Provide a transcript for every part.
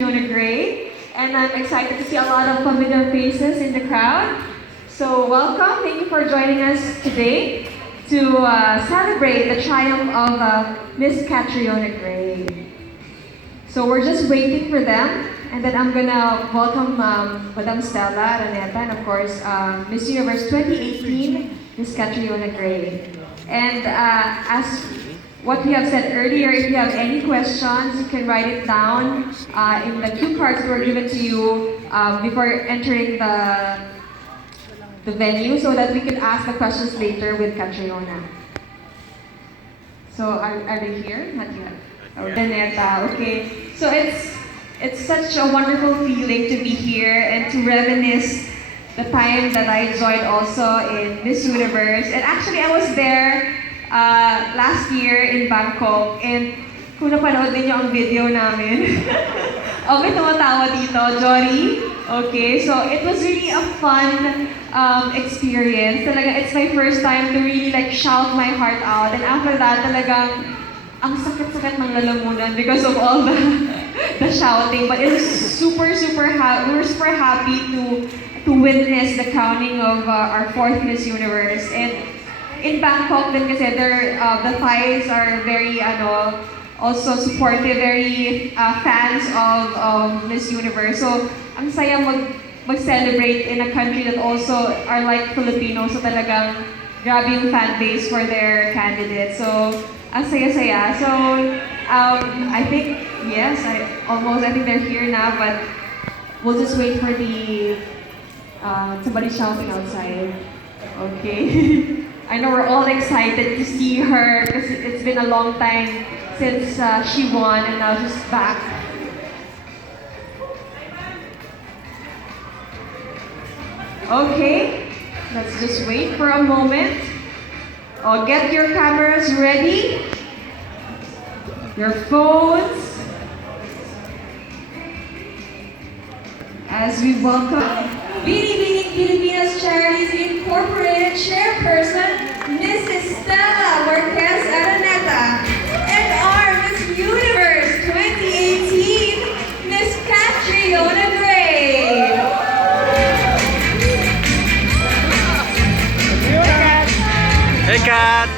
Catriona Gray, and I'm excited to see a lot of familiar faces in the crowd. So welcome, thank you for joining us today to celebrate the triumph of Miss Catriona Gray. So we're just waiting for them, and then I'm gonna welcome Madam Stella Araneta, and of course Miss Universe 2018, Miss Catriona Gray. And as what we have said earlier, if you have any questions, you can write it down in the cue cards that were given to you before entering the venue so that we can ask the questions later with Catriona. So are they here? Not yet. Araneta, okay. So it's such a wonderful feeling to be here and to reminisce the time that I joined also in Miss Universe. And actually, I was there last year in Bangkok, and kung napanood ninyo ang video namin, oh, may tumatawa dito, Jory. Okay, so it was really a fun experience. Talaga, it's my first time to really like shout my heart out. And after that, talagang ang sakit-sakit ng lalamunan because of all the shouting. But it was we were super happy to witness the crowning of our fourth Miss Universe. And in Bangkok din kasi the Thais are very also supportive, very fans of Miss Universe. So ang saya mag-celebrate in a country that also are like Filipinos. So talagang grabe yung fan base for their candidates. So ang saya-saya. So I think yes, I think they're here now, but we'll just wait for the somebody shouting outside. Okay. I know we're all excited to see her because it's been a long time since she won and now she's back. Okay, let's just wait for a moment. Oh, get your cameras ready, your phones, as we welcome Mainit Filipinas Charities Incorporated Chairperson, Mrs. Stella Marquez Araneta, and our Miss Universe 2018, Miss Catriona Gray. Hey, Kat!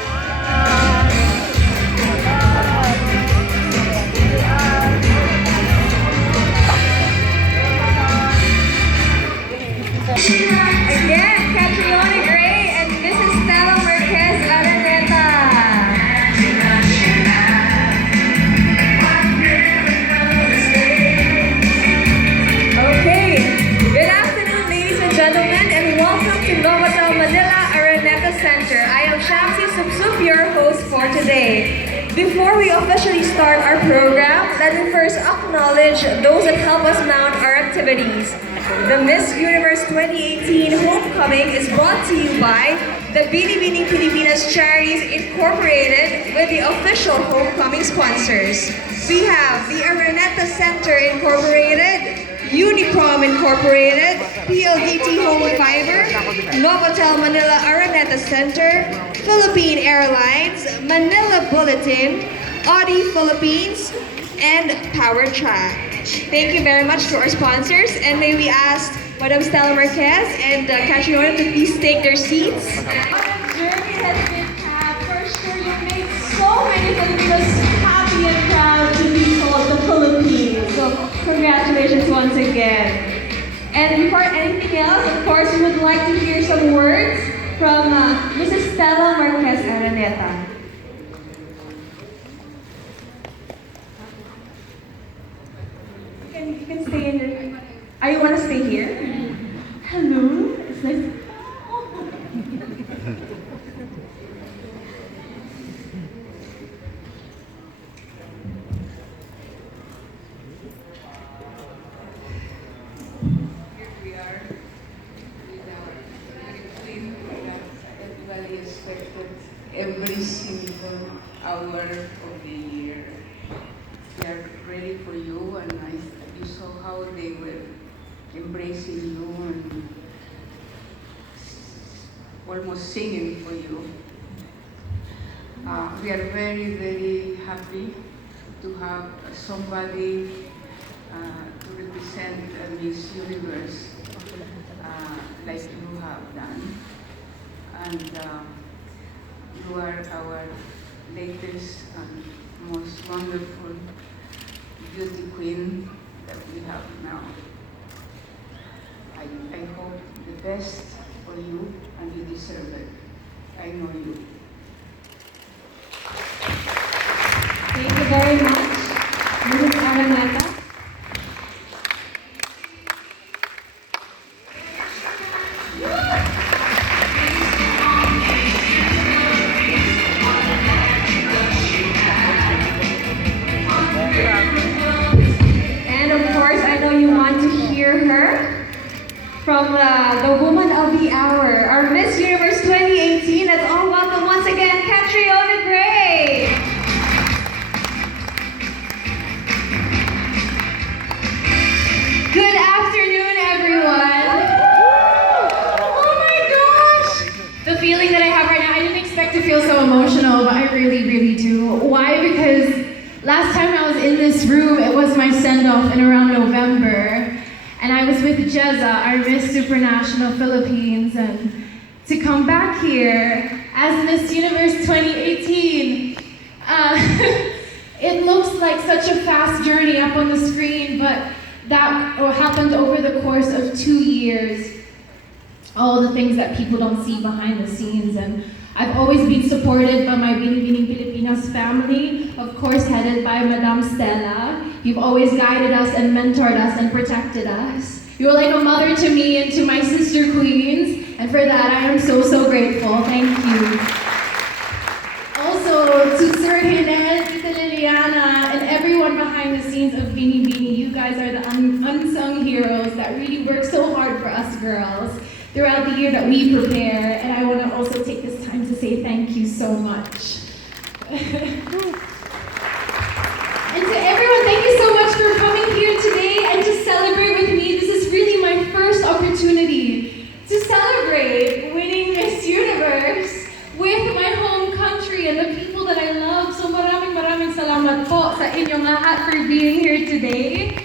Again, Catriona Gray and Mrs. Stella Marquez Araneta. Okay, good afternoon, ladies and gentlemen, and welcome to Novotel Manila Araneta Center. I am Shamsi Subsub, your host for today. Before we officially start our program, let me first acknowledge those that help us mount our activities. The Miss Universe 2018 Homecoming is brought to you by the Binibining Pilipinas Charities Incorporated with the official homecoming sponsors. We have the Araneta Center Incorporated, Uniprom Incorporated, PLDT Home Fiber, Novotel Manila Araneta Center, Philippine Airlines, Manila Bulletin, Audi Philippines, and Power Track. Thank you very much to our sponsors, and may we ask Madam Stella Marquez and Catriona to please take their seats. Our journey has been for sure. You made so many Filipinos happy and proud to be called the Philippines. So congratulations once again. And before anything else, of course, we would like to hear some words from Mrs. Stella Marquez Araneta. You can stay in there. You want to stay here? Hello. It's nice. Here we are with our beautiful program. Everybody expected every single hour of the year. We are ready for you, and you saw how they were embracing you and almost singing for you. We are very, very happy to have somebody to represent Miss Universe like you have done. And you are our latest and most wonderful beauty queen that we have now. I hope the best for you, and you deserve it. I know you. Thank you very much, Mrs. Araneta. And of course, I know you want to hear her from the woman of the hour, our Miss Universe 2018. Let's all welcome once again, Catriona Gray. Good afternoon, everyone. Oh my gosh! The feeling that I have right now, I didn't expect to feel so emotional, but I really, really do. Why? Because last time I was in this room, it was my send-off in around November. And I was with Jezza, our Miss Supranational Philippines, and to come back here as Miss Universe 2018, it looks like such a fast journey up on the screen, but that happened over the course of 2 years. All the things that people don't see behind the scenes, and I've always been supported by my Binibining Pilipinas family, of course headed by Madam Stella. You've always guided us and mentored us and protected us. You're like a mother to me and to my sister queens, and for that I am so, so grateful. Thank you. Also, to Sir Hinel, Tita Liliana, and everyone behind the scenes of Binibini, you guys are the unsung heroes that really work so hard for us girls throughout the year that we prepare, and I want to also take this time to say thank you so much. And to everyone, thank you so much for coming here today and to celebrate with me. This is really my first opportunity to celebrate winning Miss Universe with my home country and the people that I love. So maraming salamat po sa inyong lahat for being here today.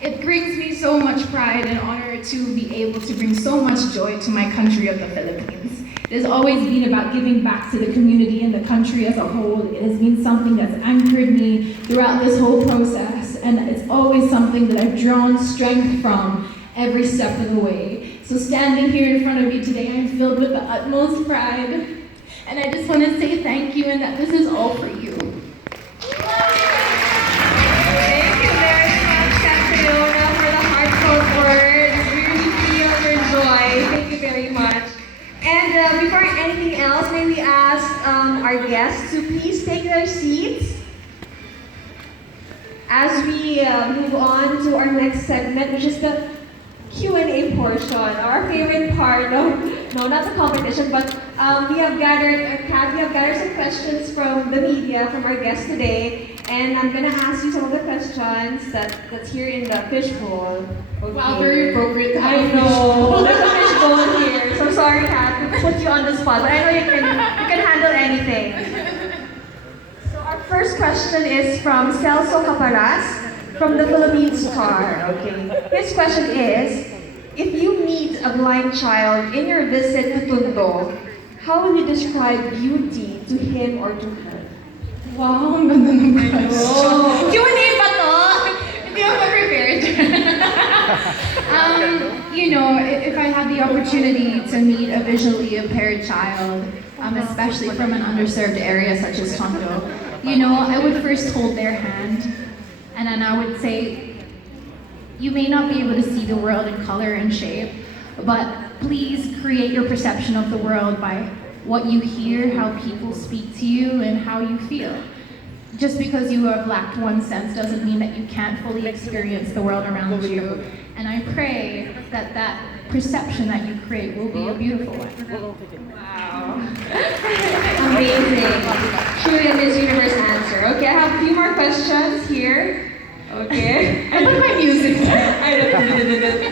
It brings me so much pride and honor to be able to bring so much joy to my country of the Philippines. It has always been about giving back to the community and the country as a whole. It has been something that's anchored me throughout this whole process, and it's always something that I've drawn strength from every step of the way. So standing here in front of you today, I'm filled with the utmost pride, and I just want to say thank you and that this is all for you. Thank you very much, Catriona, for the heartfelt words. We really feel your joy. Thank you very much. And before anything else, may we ask our guests to please take their seats as we move on to our next segment, which is the Q&A portion, our favorite part. No, not the competition, but we have gathered some questions from the media, from our guests today, and I'm gonna ask you some of the questions that's here in the fishbowl. Okay. Wow, very appropriate. I know. There's a fishbowl here. So sorry, Kat, to put you on the spot, but I know you can handle anything. So our first question is from Celso Caparas from the Philippine Star. Okay. His question is, if you meet a blind child in your visit to Tondo, how will you describe beauty to him or to her? Wow, ang ganda ng question. Oh. Q&A ba to? Hindi ako prepared. You know, if I had the opportunity to meet a visually impaired child, especially from an underserved area such as Tondo, you know, I would first hold their hand, and then I would say, you may not be able to see the world in color and shape, but please create your perception of the world by what you hear, how people speak to you, and how you feel. Just because you have lacked one sense doesn't mean that you can't fully experience the world around you. And I pray that that perception that you create will be a beautiful one. Wow. Amazing. Truly a Miss Universe answer. Okay, I have a few more questions here. Okay. I like my music.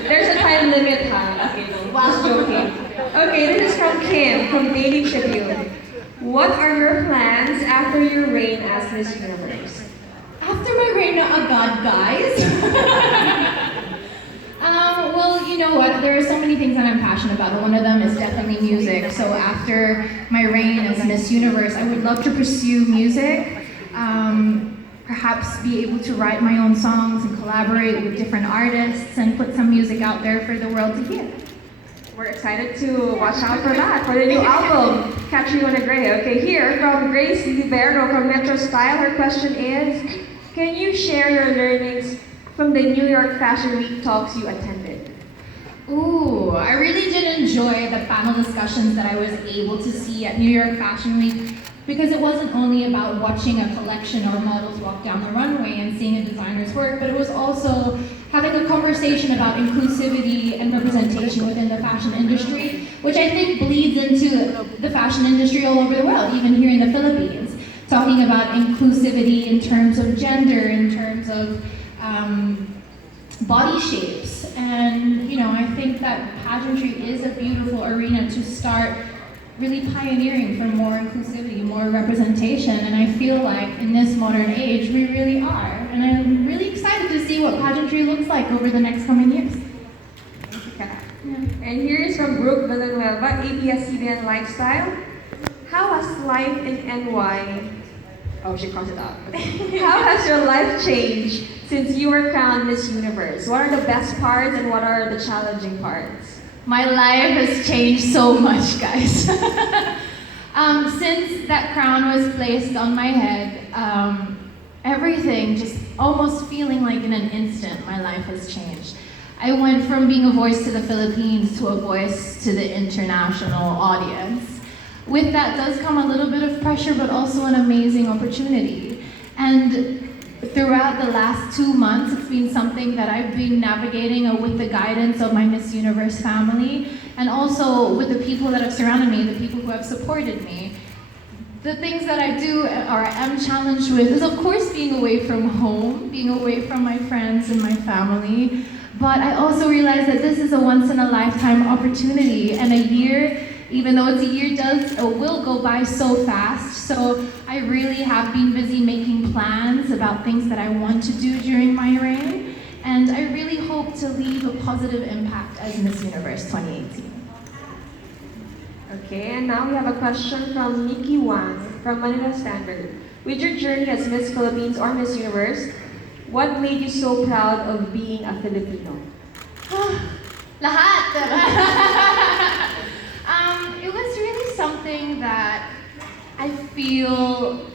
There's a time limit, huh? Okay, just joking. Okay, this is from Kim, from Daily Tribune. What are your plans after your reign as Miss Universe? After my reign na agad, guys. that I'm passionate about, and one of them is definitely music. So after my reign as Miss Universe, I would love to pursue music, perhaps be able to write my own songs and collaborate with different artists and put some music out there for the world to hear. We're excited to watch out for that, for the new album, Catriona Gray. Okay, here from Grace Libero from Metro Style, her question is, can you share your learnings from the New York Fashion Week talks you attended? Ooh, I really did enjoy the panel discussions that I was able to see at New York Fashion Week, because it wasn't only about watching a collection or models walk down the runway and seeing a designer's work, but it was also having a conversation about inclusivity and representation within the fashion industry, which I think bleeds into the fashion industry all over the world, even here in the Philippines. Talking about inclusivity in terms of gender, in terms of body shapes. And I think that pageantry is a beautiful arena to start really pioneering for more inclusivity, more representation, and I feel like in this modern age we really are. And I'm really excited to see what pageantry looks like over the next coming years. Thank you, Kat. And here is from Brooke Villanueva, ABS-CBN Lifestyle. How has life in NY... Oh, she crossed it out. Okay. How has your life changed since you were crowned Miss Universe? What are the best parts and what are the challenging parts? My life has changed so much, guys. Since that crown was placed on my head, everything just almost feeling like in an instant, my life has changed. I went from being a voice to the Philippines to a voice to the international audience. With that does come a little bit of pressure, but also an amazing opportunity. And throughout the last 2 months, it's been something that I've been navigating with the guidance of my Miss Universe family, and also with the people that have surrounded me, the people who have supported me. The things that I do or am challenged with is, of course, being away from home, being away from my friends and my family. But I also realize that this is a once-in-a-lifetime opportunity, and a year, even though it's a year, will go by so fast. So I really have been busy making plans about things that I want to do during my reign, and I really hope to leave a positive impact as Miss Universe 2018. Okay, and now we have a question from Nikki Wang from Manila Standard. With your journey as Miss Philippines or Miss Universe, what made you so proud of being a Filipino? Lahat! It was really something that I feel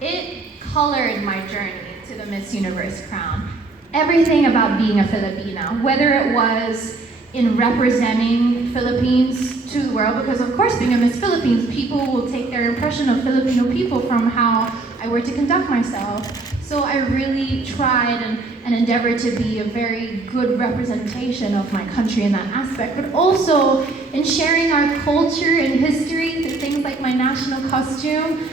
it colored my journey to the Miss Universe crown. Everything about being a Filipina, whether it was in representing Philippines to the world, because of course being a Miss Philippines, people will take their impression of Filipino people from how I were to conduct myself. So I really tried and endeavored to be a very good representation of my country in that aspect, but also in sharing our culture and history through things like my national costume,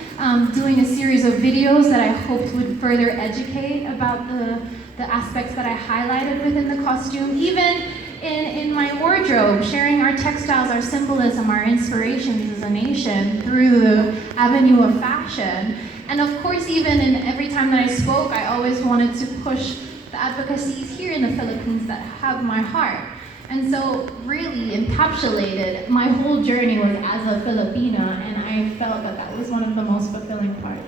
doing a series of videos that I hoped would further educate about the aspects that I highlighted within the costume, even in my wardrobe, sharing our textiles, our symbolism, our inspirations as a nation through the avenue of fashion. And of course, even in every time that I spoke, I always wanted to push the advocacies here in the Philippines that have my heart. And so really encapsulated, my whole journey was as a Filipina, and I felt that that was one of the most fulfilling parts.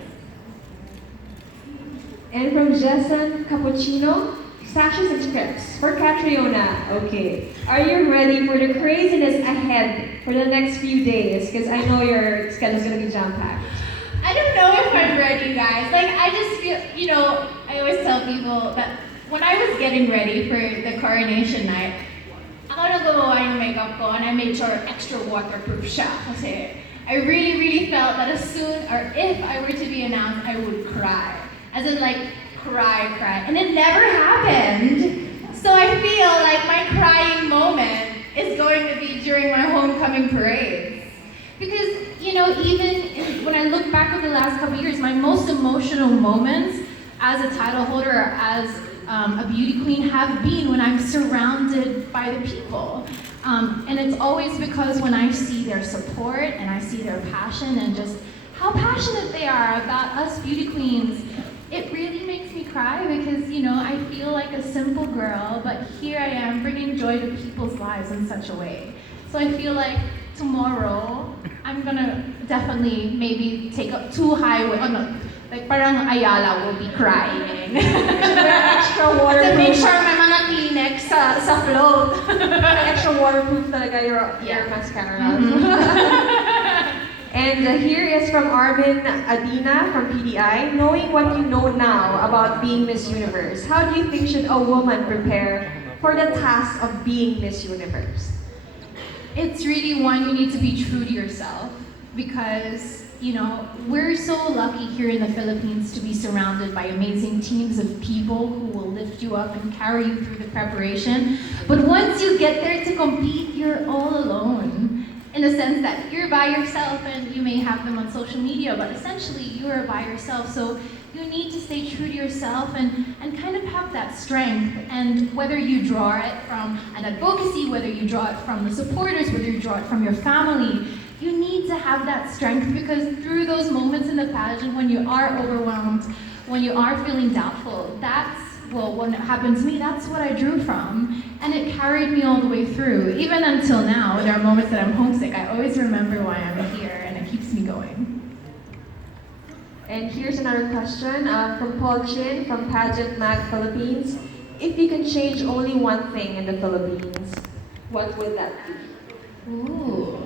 And from Jason Cappuccino, sashes and scripts for Catriona. Okay, are you ready for the craziness ahead for the next few days? Because I know your schedule's gonna be jam-packed. I don't know if I'm ready, guys. Like, I just feel, I always tell people that when I was getting ready for the coronation night, ako na gumawa yung makeup ko, and I made sure extra waterproof siya. Kasi I really, really felt that as soon, or if I were to be announced, I would cry. As in, like, cry. And it never happened. So I feel like my crying moment is going to be during my homecoming parades. Because, even when I look back over the last couple of years, my most emotional moments as a title holder or as a beauty queen have been when I'm surrounded by the people. And it's always because when I see their support and I see their passion and just how passionate they are about us beauty queens, it really makes me cry because, I feel like a simple girl girl, but here I am bringing joy to people's lives in such a way. So I feel like tomorrow, I'm gonna definitely maybe take up too high, like parang Ayala will be crying. Extra To waterproof. make sure may mga Kleenex sa float. Extra waterproof talaga your mascara. And here is from Arvin Adina from PDI. Knowing what you know now about being Miss Universe, how do you think should a woman prepare for the task of being Miss Universe? It's really one, you need to be true to yourself because, you know, we're so lucky here in the Philippines to be surrounded by amazing teams of people who will lift you up and carry you through the preparation. But once you get there to compete, you're all alone. In the sense that you're by yourself and you may have them on social media, but essentially you are by yourself. So you need to stay true to yourself and kind of have that strength. And whether you draw it from an advocacy, whether you draw it from the supporters, whether you draw it from your family, you need to have that strength because through those moments in the pageant when you are overwhelmed, when you are feeling doubtful, when it happened to me, that's what I drew from. And it carried me all the way through. Even until now, there are moments that I'm homesick. I always remember why I'm here and it keeps me going. And here's another question from Paul Chin from Pageant Mag Philippines. If you can change only one thing in the Philippines, what would that be? Ooh.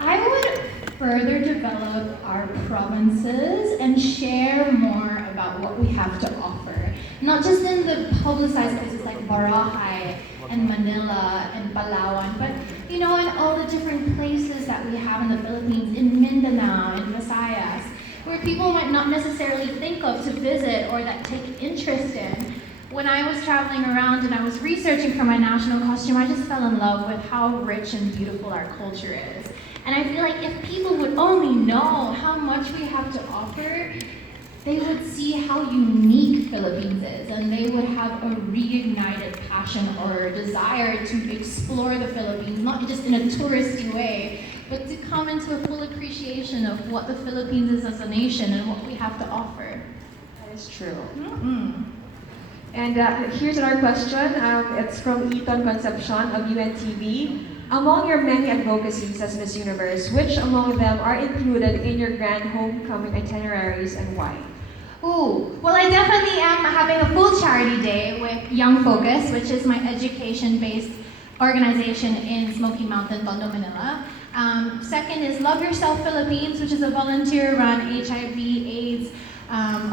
I would further develop our provinces and share more about what we have to offer. Not just in the publicized places like Boracay and Manila and Palawan, but you know, in all the different places that we have in the Philippines, in Mindanao, in Visayas, where people might not necessarily think of to visit or that take interest in. When I was traveling around and I was researching for my national costume, I just fell in love with how rich and beautiful our culture is. And I feel like if people would only know how much we have to offer, they would see how unique Philippines is, and they would have a reignited passion or desire to explore the Philippines, not just in a touristy way, but to come into a full appreciation of what the Philippines is as a nation and what we have to offer. That is true. Mm-mm. And here's another question. It's from Eton Concepcion of UNTV. Among your many advocacies as Miss Universe, which among them are included in your grand homecoming itineraries and why? Ooh, well, I definitely am having a full charity day with Young Focus, which is my education-based organization in Smoky Mountain, Tondo, Manila. Second is Love Yourself Philippines, which is a volunteer-run HIV/AIDS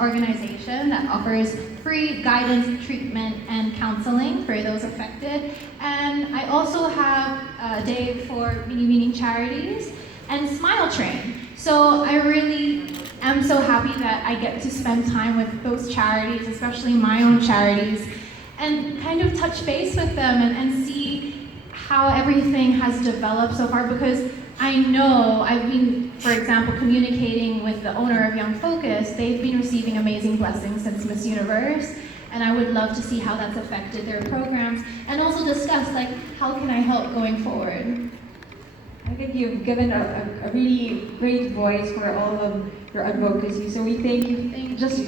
organization that offers free guidance, treatment, and counseling for those affected. And I also have a day for meaning charities and Smile Train. So I really am so happy that I get to spend time with those charities, especially my own charities, and kind of touch base with them and see how everything has developed so far, because I know I've been, for example, communicating with the owner of Young Focus. They've been receiving amazing blessings since Miss Universe, and I would love to see how that's affected their programs, and also discuss, like, how can I help going forward? I think you've given a really great voice for all of your advocacy. So we thank you. Just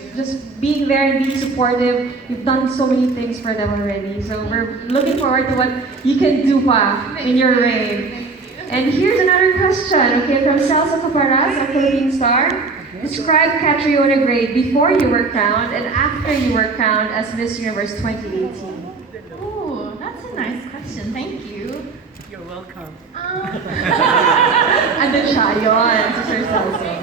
being there and being supportive. You've done so many things for them already. So we're looking forward to what you can do pa in your reign. And here's another question, okay, from Celso Caparas, a Philippine Star. Describe Catriona Gray before you were crowned and after you were crowned as Miss Universe 2018. Ooh, that's a nice question. Thank you. You're welcome. Andun siya, yun, si Sir Celso.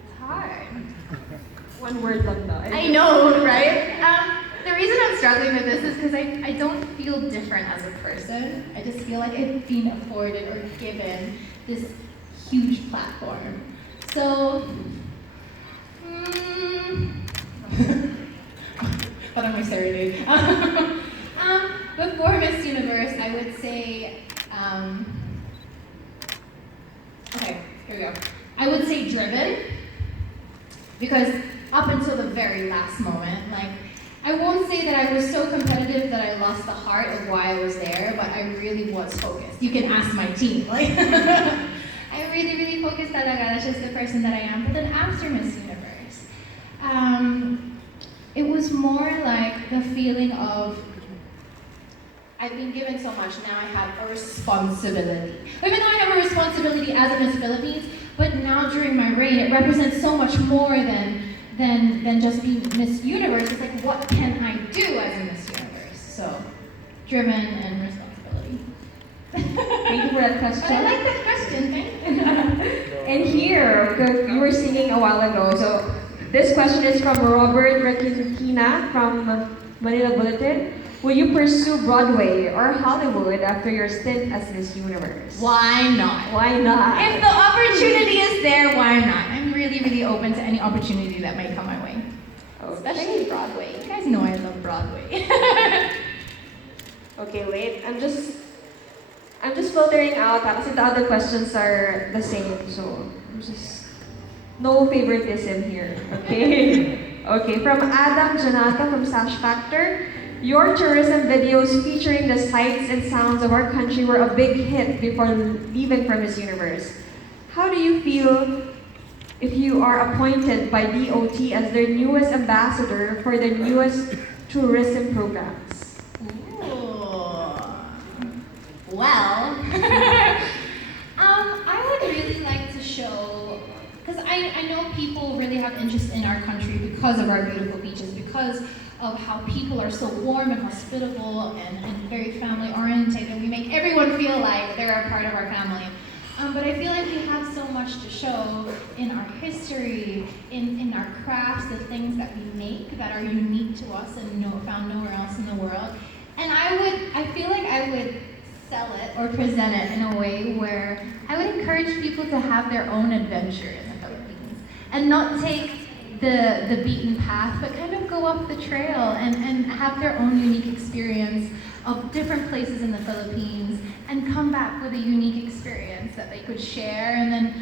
It's hard. One word lang daw. I know, right? The reason I'm struggling with this is because I don't feel different as a person. I just feel like I've been afforded or given this huge platform. So, parang may serenade. Before Miss Universe, I would say, okay, here we go. I would say driven, because up until the very last moment, like, I won't say that I was so competitive that I lost the heart of why I was there, but I really was focused. You can ask my team, like, I really focused talaga. That's just the person that I am. But then after Miss Universe, was more like the feeling of, I've been given so much, now I have a responsibility. Even though I have a responsibility as a Miss Philippines, but now during my reign, it represents so much more than just being Miss Universe. It's like, what can I do as a Miss Universe? So, driven and responsibility. Thank you for that question. But I like that question, thank you. And here, because you were singing a while ago, so this question is from Robert Requintina from Manila Bulletin. Will you pursue Broadway or Hollywood after your stint as Miss Universe? Why not? Why not? If the opportunity is there, why not? I'm really, really open to any opportunity that might come my way. Especially Broadway. You guys know I love Broadway. Okay, wait. I'm just filtering out because the other questions are the same, so I'm just no favoritism here. Okay. Okay. From Adam Janata from Sash Factor. Your tourism videos featuring the sights and sounds of our country were a big hit before leaving for Miss Universe. How do you feel if you are appointed by DOT as their newest ambassador for their newest tourism programs? Ooh. Well, I would really like to show, because I know people really have interest in our country because of our beautiful beaches, because of how people are so warm and hospitable and very family oriented, and we make everyone feel like they're a part of our family. But I feel like we have so much to show in our history, in our crafts, the things that we make that are unique to us and found nowhere else in the world. And I feel like I would sell it or present it in a way where I would encourage people to have their own adventure in the Philippines and not take the beaten path, but kind of go up the trail and have their own unique experience of different places in the Philippines and come back with a unique experience that they could share. And then,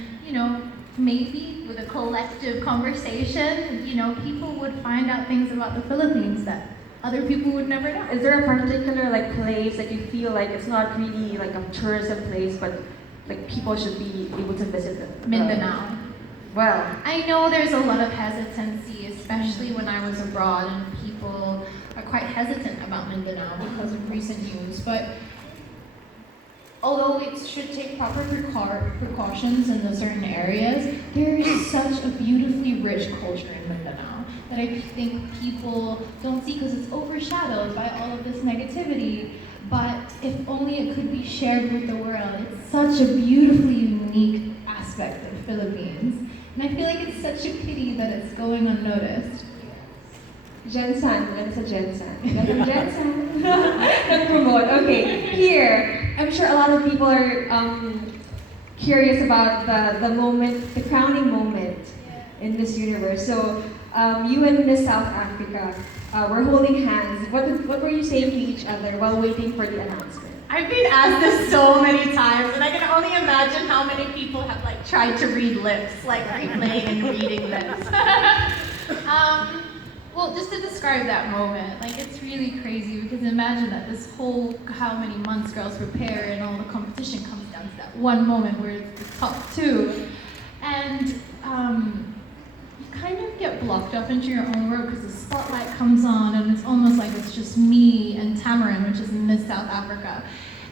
maybe with a collective conversation, people would find out things about the Philippines that other people would never know. Is there a particular place that you feel like it's not really like a tourism place, but like people should be able to visit it? Mindanao. Well, I know there's a lot of hesitancy, especially when I was abroad, and people are quite hesitant about Mindanao because of recent news. But although it should take proper precautions in the certain areas, there is such a beautifully rich culture in Mindanao that I think people don't see because it's overshadowed by all of this negativity. But if only it could be shared with the world. It's such a beautifully unique aspect of Philippines. And I feel like it's such a pity that it's going unnoticed. Jensen, Jensen. Promote. Okay, here, I'm sure a lot of people are curious about the moment, the crowning moment in this universe. So, you and Miss South Africa were holding hands. What were you saying to each other while waiting for the announcement? I've been asked this so many times, and I can only imagine how many people have tried to read lips, replaying and reading lips. Well, just to describe that moment, it's really crazy because imagine that this whole how many months girls prepare and all the competition comes down to that one moment where it's the top two, and you kind of get blocked up into your own world because the spotlight comes on and it's almost like it's just me and Tamarin, which is Miss South Africa.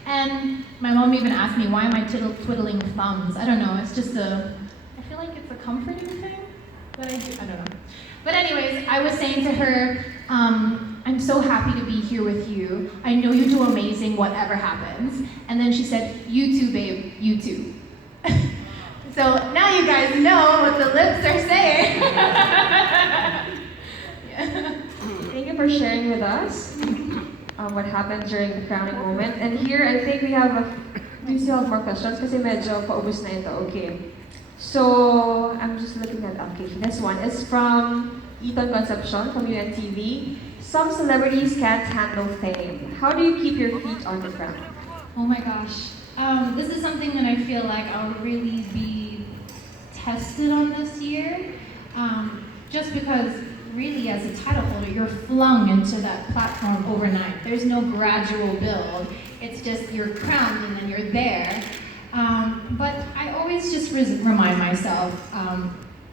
And my mom even asked me, why am I twiddling thumbs? I don't know, it's just I feel like it's a comforting thing, but I don't know. But anyways, I was saying to her, I'm so happy to be here with you. I know you do amazing whatever happens. And then she said, you too, babe, you too. So now you guys know what the lips are saying. Yeah. Thank you for sharing with us what happened during the crowning moment. And here, I think we still have more questions kasi medyo paubos na ito. Okay. So, I'm just looking at, this one is from Eton Concepcion from UNTV. Some celebrities can't handle fame. How do you keep your feet on the ground? Oh my gosh. This is something that I feel like I'll really be tested on this year. Just because really as a title holder, you're flung into that platform overnight. There's no gradual build. It's just you're crowned and then you're there. But I always just remind myself,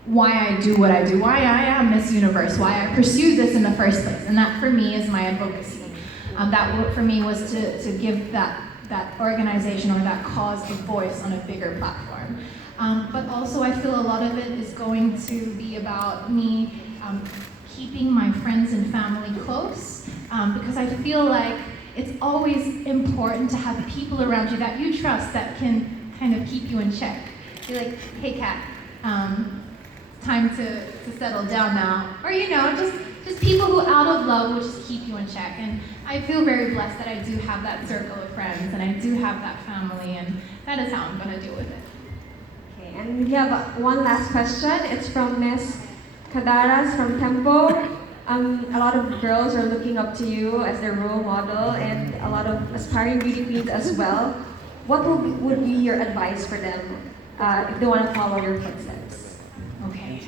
why I do what I do, why I am Miss Universe, why I pursued this in the first place. And that for me is my advocacy. That for me was to give that organization or that cause a voice on a bigger platform. But also I feel a lot of it is going to be about me keeping my friends and family close, because I feel like it's always important to have people around you that you trust that can kind of keep you in check. Be like, hey Kat, time to settle down now. Or just people who out of love will just keep you in check. And I feel very blessed that I do have that circle of friends and I do have that family, and that is how I'm gonna deal with it. Okay, and we have one last question. It's from Miss Cadaras from Tempo. A lot of girls are looking up to you as their role model, and a lot of aspiring beauty queens as well. What would be your advice for them if they want to follow your footsteps? Okay.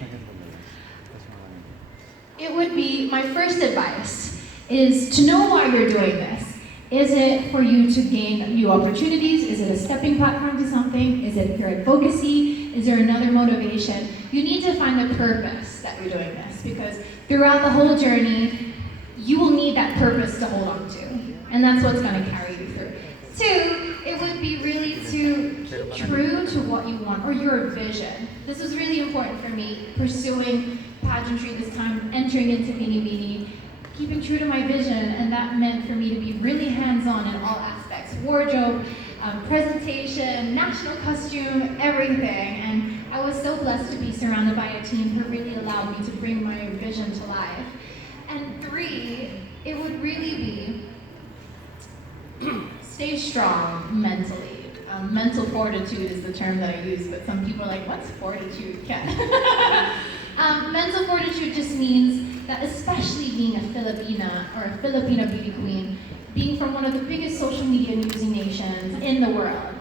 It would be, my first advice is to know why you're doing this. Is it for you to gain new opportunities? Is it a stepping platform to something? Is it your advocacy? Is there another motivation? You need to find a purpose that you're doing this, because throughout the whole journey, you will need that purpose to hold on to. And that's what's going to carry you through. Two, it would be really to keep true to what you want, or your vision. This was really important for me, pursuing pageantry this time, entering into Beanie Beanie, keeping true to my vision, and that meant for me to be really hands-on in all aspects. Wardrobe, presentation, national costume, everything. And I was so blessed to be surrounded by a team who really allowed me to bring my vision to life. And three, it would really be stay strong mentally. Mental fortitude is the term that I use, but some people are like, what's fortitude, Kat? Mental fortitude just means that, especially being a Filipina or a Filipino beauty queen, being from one of the biggest social media newsy nations in the world,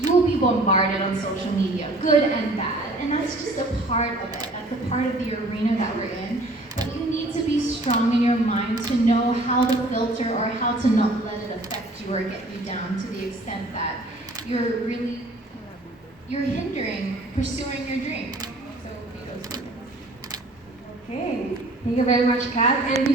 you will be bombarded on social media, good and bad, and that's just a part of it. That's a part of the arena that we're in. But you need to be strong in your mind to know how to filter or how to not let it affect you or get you down to the extent that you're hindering pursuing your dream. So be those two things. Okay, thank you very much, Kat. And